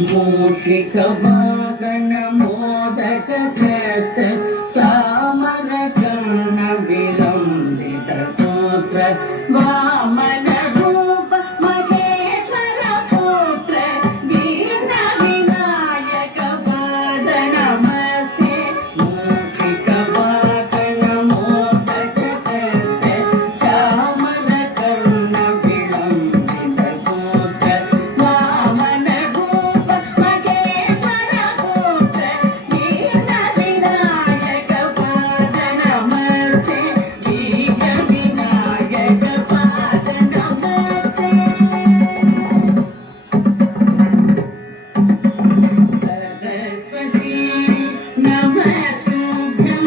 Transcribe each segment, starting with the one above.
मूषिक वाहन मोदक त्रस्त चामर कर्ण विलंबित सूत्र वामन रूप महेश्वर पुत्र दीन विनायक पाद नमस्ते मूषिक वाहन मोदक त्रस्त चामर कर्ण विलंबित सूत्र वामन रूप महेश्वर पुत्र दीन विनायक पाद नमस्ते दीन विनायक पाद नमस्ते सरस्वती नमस्तुभ्यं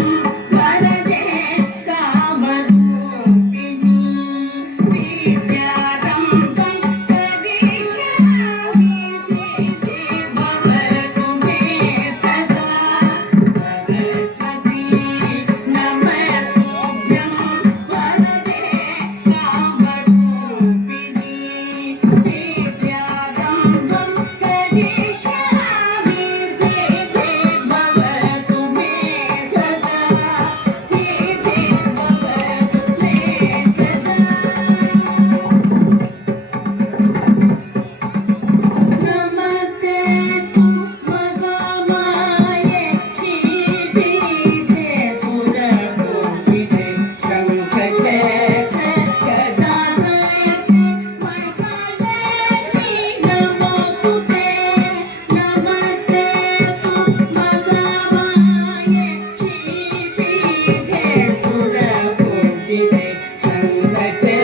वरदे कामरूपिणी विद्यारम्भं करिष्यामि सिद्धि भवतु मे सदा सरस्वती नमस्तुभ्यं वरदे कामरूपिणी विद्यारम्भं करिष्यामि सिद्धि भवतु मे सदा सिद्धि भवतु मे सदा नमस्ते तु महामाये श्रीपीठे सुरपूजिते शङ्खचक्र गदानायके महालक्ष्मी नमोस्तुते नमस्ते तु महामाये श्रीपीठे सुरपूजिते शङ्खचक्र